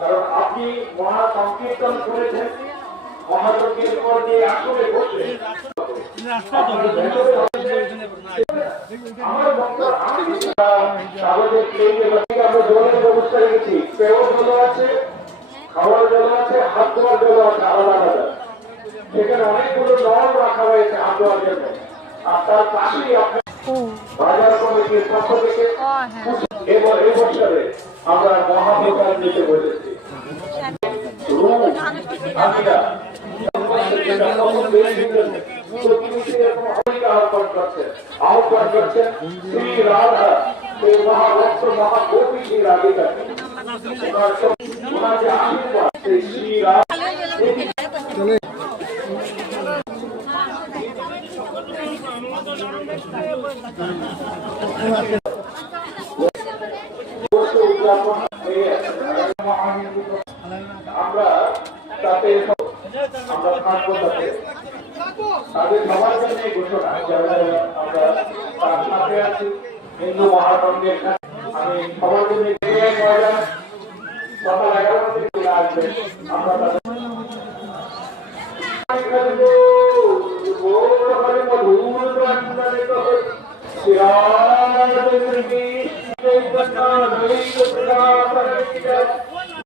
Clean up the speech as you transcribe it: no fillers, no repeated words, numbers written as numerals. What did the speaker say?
কারণ আপনি মহা সংকীর্তন করেছেন, মহাযজ্ঞের পর দিয়ে আসলে বসে জলের ব্যবস্থা রেখেছি, পেওয়ার জল আছে, খাওয়ার জল আছে, হাত ধোয়ার জল আছে আলাদা আলাদা। সেখানে অনেকগুলো নল রাখা হয়েছে হাত ধোয়ার জন্য। আর তার পাশেই আপনার বাজার কমিটির পক্ষ থেকে এবার এই বছরে আমরা মহাপ্রসাদ নিতে বলেছি। আহ্বান করছেন শ্রী রাধা এই মহাভক্ত মহাগোপী শ্রী রাধিকা, ওনার যে আশীর্বাদ সেই শ্রী রাধা আমরা তাতে আমরা থাকবো, তাতে তাদের সবার জন্য ঘোষণা যারা আমরা তার সাথে আছি হিন্দু মহাসংঘের। আমি সবার জন্য সকাল 11টা থেকে চলে আসবেন। আমরা তাদের মধুর